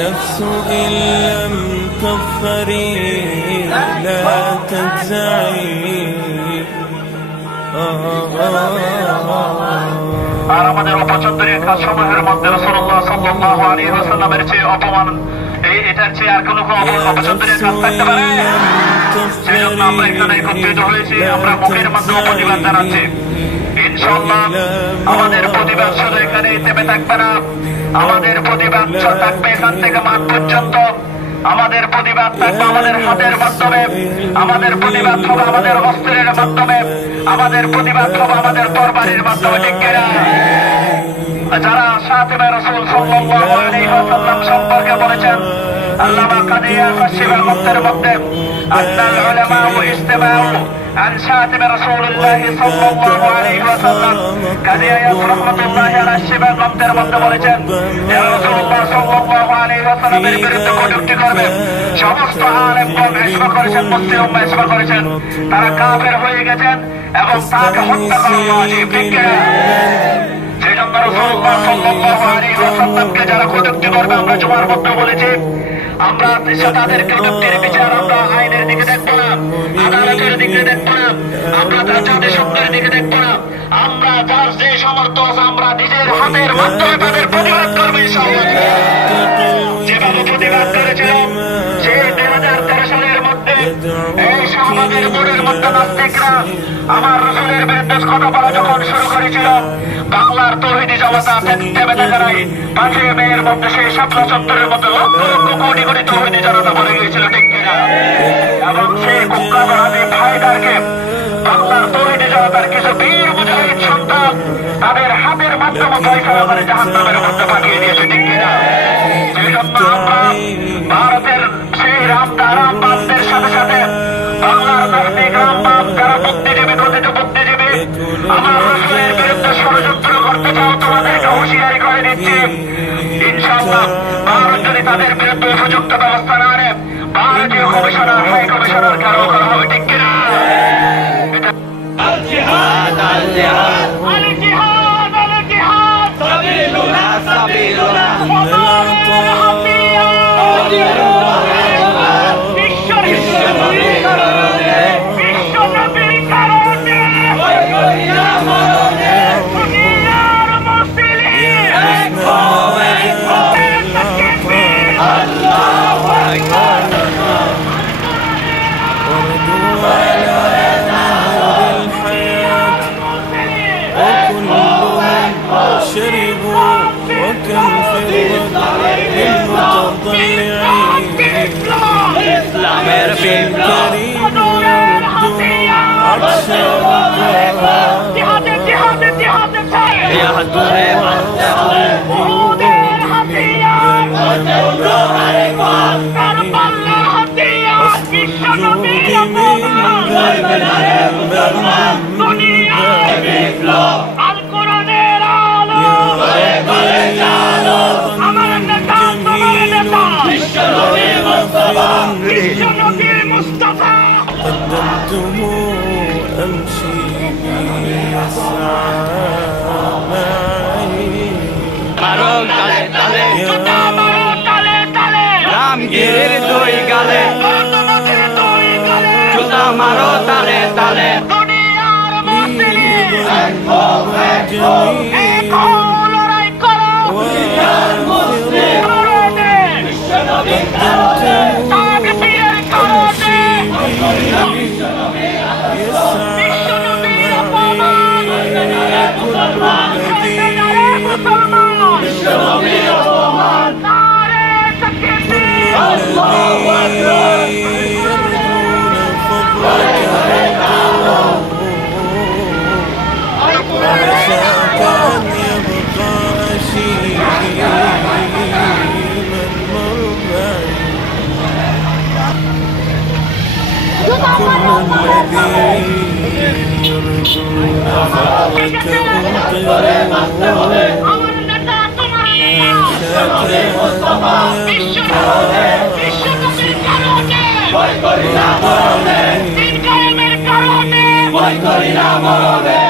نفس إن لم تظفري لا تجزعي আর আমাদের অপছন্দের কাজসমূহের মধ্যে রাসূলুল্লাহ সাল্লাল্লাহু আলাইহি ওয়াসাল্লামের চেয়ে অপমান এটার চেয়ে আর কোনো অপছন্দের কাজ থাকতে পারে? সেজন্য আমরা এখানে একত্রিত হয়েছি। আমরা মুখের মাধ্যমে প্রতিবাদ জানাচ্ছি। ইনশাআল্লাহ আমাদের প্রতিবাদ শুধু এখানে থেমে থাকবে না। আমাদের প্রতিবাদ থাকবে এখান থেকে মাঠ পর্যন্ত। আমাদের প্রতিবাদ থাকবে আমাদের হাতের মাধ্যমে, আমাদের প্রতিবাদ হবে আমাদের অস্ত্রের মাধ্যমে, আমাদের প্রতিবাদ হবে আমাদের তরবারির মাধ্যমে। ঠিক কিনা? যারা সাহাবে রাসূল সাল্লাল্লাহু আলাইহি ওয়াসাল্লাম সম্পর্কে বলেছেন, আল্লামা কাদি ইয়াসিফের মধ্যে আন্নাল উলামা ইজতিমাউ عن شاتم رسول الله صلى الله عليه وسلم কাদি ইয়াস রাহমাতুল্লাহি আলাইহি শিবার মধ্যে বলেছেন, ইয়া রাসূলুল্লাহ সাল্লাল্লাহু আলাইহি ওয়াসাল্লামের বিরুদ্ধে কটূক্তি করবে সমস্ত আলেমগণ ইজমা করেছেন, মুসলিম উম্মাহ ইজমা করেছেন, তারা কাফের হয়ে গেছেন এবং তাকে হত্যা করা ওয়াজিব। ঠিক কিনা? সেজন্য রাসূলুল্লাহ সাল্লাল্লাহু আলাইহি ওয়াসাল্লামকে যারা কটূক্তি করবে, আমরা জুমার মধ্যে বলেছি, আমরা তাদের কটূক্তির বিচার আমরা আইনের দিকে দেখব না, আদালতের দিকে দেখব না, আমরা জাতিসংঘের দিকে দেখব না। আমরা যার যে সামর্থ্য আছে আমরা নিজের হাতের মাধ্যমে তাদের প্রতিবাদ করবো ইনশাআল্লাহ। যেভাবে প্রতিবাদ করেছিলাম সেই 2013 সালের মধ্যে এই শাহবাগের মোড়ের মধ্যে নাস্তিকরা আমার রাসূলের বিরুদ্ধে কথা বলা যখন শুরু করেছিল, বাংলার তৌহিদি জনতা থেমে থাকা নাই। 5 মেয়ের মধ্যে সেই শাপলা চত্বরের মধ্যে লক্ষ লক্ষ কোটি কোটি তৌহিদি জনতা বলে গিয়েছিল। ঠিক কিনা? এবং সেই কুখ্যাত ভাইদারকে বাংলার তৌহিদি জনতার কিছু বীর মুজাহিদ সন্তান তাদের হাতের মাধ্যমে ফয়সালা করে জাহান্নামের মধ্যে পাঠিয়ে দিয়েছে। ঠিক কিনা? সেই জন্য আমরা ভারতের সেই রামবামদের সাথে সাথে বাংলার নাস্তিক রামবাম যারা বুদ্ধিজীবী, কথিত বুদ্ধিজীবী, আমার রাসূলের বিরুদ্ধে ষড়যন্ত্র করতে চাও, তোমাদেরকে হুঁশিয়ারি করে দিচ্ছি। ইনশাআল্লাহ ভারত যদি তাদের বিরুদ্ধে উপযুক্ত ব্যবস্থা না নেয়, ভারতীয় কমিশনার, হাই কমিশনার কারো করা হবে। ঠিক কিনা? আল জিহাদ আল জিহাদ আল জিহাদ আল জিহাদ সাবিলুনা সাবিলুনা قدمتم أمشي يسعى معي রামগির দুই গালে জুতা মারো তালে তালে লড়াই করো ভয় করি না মরণে